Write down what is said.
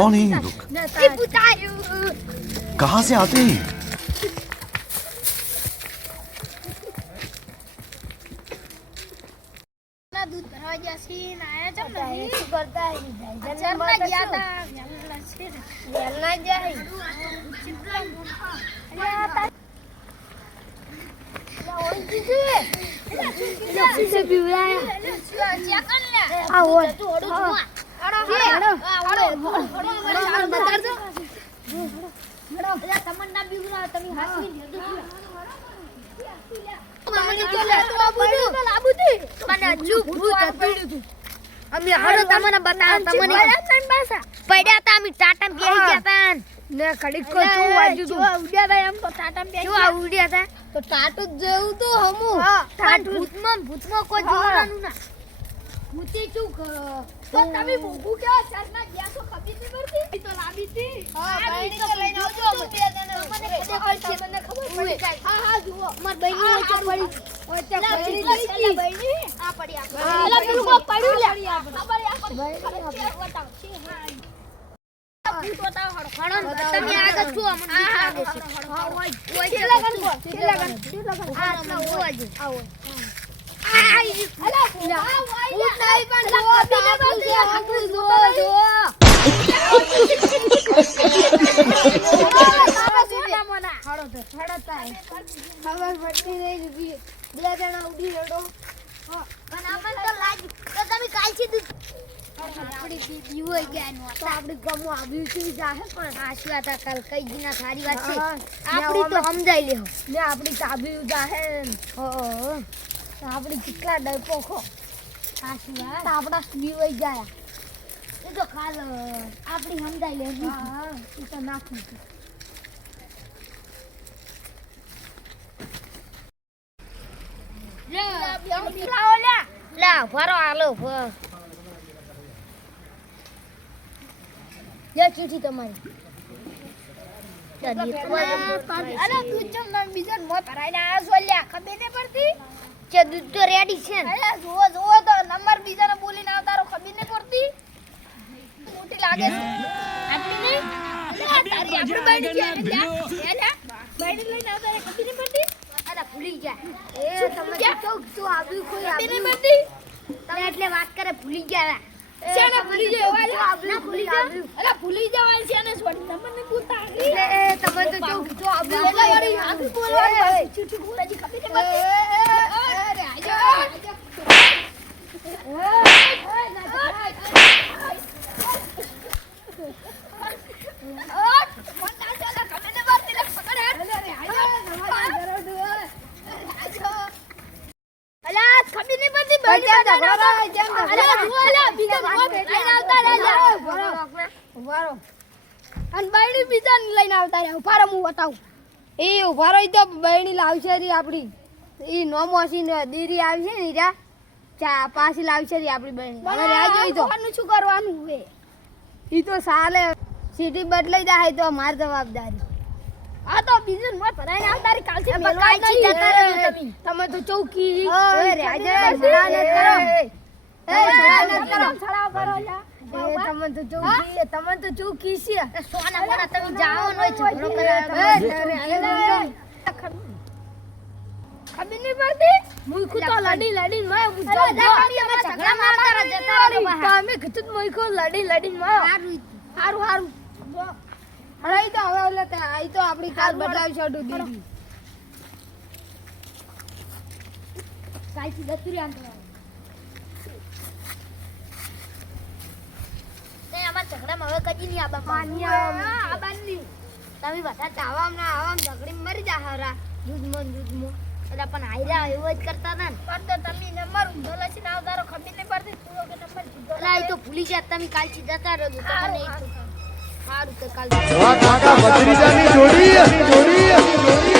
कौन है ये लोग? कहाँ से आते हैं? दूध भरवा जैसी आया जब नहीं करता है चलना गया था चलना जाए से बिवड़ा है क्या कर ले आओ तमन्ना बिवड़ा तमी हाथी અમે હાડો તમને બતા તમને પડ્યા તા અમે ટાટા બેહી ગયા તા ને ખડીક કો શું વાજુ તું ઉડ્યા તા એમ તો ટાટા બેહી શું ઉડ્યા તા તો ટાટુ જેવું તો હમુ ભૂતમાં કોઈ જોવાનું ના ભૂતી શું તો તમે બોગુ કેવા ચરના ગયા તો ખબર નહીં પડતી તો લાવી હતી હા બાઈ તો લઈને આવજો બે જણા મને ખબર પડી જાય હા હા જુઓ માર બહેની વચ્ચે પડી વચ્ચે પડી બહેની આ પડી આ એલા પેલું કો પડ્યું લે ખબર આ બહેની બતાવ છે હા ભૂત બતાવ હડો તમે આગળ છો મને બીક લાગે છે હા ઓય કેટલા ગણ આ જોવાજો આવો આઈ અલા ભૂત નહીં પણ જો આપણું જો ખબર પડતી નહીં બે જણા ઉડી રડો અને અમન તો લાગ તો તમે કાલથી આપણી બીજી હોય ગયા નો તો આપણી ગમો આવ્યું છે જાહે પણ આશી વાત કાલ કઈ દિના સારી વાત છે આપણી તો સમજાઈ લેહો ને આપણી તાબ્યું જાહે હો આપણી કેટલા ડરપો ખો આશી વાત આપડા સ્વી હોય ગયા એ તો કાલ આપણી સમજાઈ લે હા એ તો નાખું લા ફરો આલો લે ચીઠી તમારી અરે તું ચમ ના બીજા મોય ભરાઈને આયા છો લ્યા ખબર ને પડતી કે દૂધ તો રેડી છે ને અરે જો તો નંબર બીજાને બોલીને આવતારો ખબર ને પડતી મોટી લાગે છે આપણી ને તારી આપણી બાઈડી છે લ્યા બાઈડી લઈને આવતારે ખબર ને પડતી અરે ભૂલી ગયા એ તમે તો તું આવ્યું કોઈ આપી નથી તમે એટલે વાત કરે ભૂલી ગયા શેને ભૂલી જાય વાલા ના ભૂલી જા અરે ભૂલી જવાય છે ને છોડી તમને પૂછતા આગી એ તમે તો જો આવ્યું એટલે વાળી આગી બોલવાનું છૂટી બોલાજી ખબર કે અરે આજો આપડી નોમો ને દીરી આવશે ને રા ચા પાછી લાવશે આપડી બહેણી હવે રાજો તો શું કરવાનું હે ઈ તો સાલે સિટી બદલાઈ જાય તો માર જવાબદારી આ તો બીજું મત ભરાઈને આવતારી કાલથી મેલવા નહીં જતા રહો તમે તો ચૌકી એ રાજા છડા ન કરો છડા કરો લા તમે તો ચૌકી છે સોના મોના તમે જાઓ નો ઝઘડો કરે ખબર નહીં પડતી મુઈકો તો લડી મે ઝઘડા મારતા જતા તમે કીધું મુઈકો લડી મે હારું હરાઈ તો હવે ઓલે આઈ તો આપણી કાર બદલાવી છોડું દીદી કાઈથી દતુરી આંતો તે આમાં ઝઘડામાં હવે કદી નહીં આબા આબાની તમે બધા ચાવામ ના આવામ ઝઘડી મરી જા હરા દૂધમાં એટલે પણ આયરા એવું જ કરતા હતા ને પણ તો તમે નંબર ઊંધો લઈને આવતારો ખબર નહીં પડતી પૂરો કે નંબર સીધો અલા તો ભૂલી ગયા તમે કાલથી જતા રહો તમને સારું તો કાલ કાકા ભત્રીજાની જોડી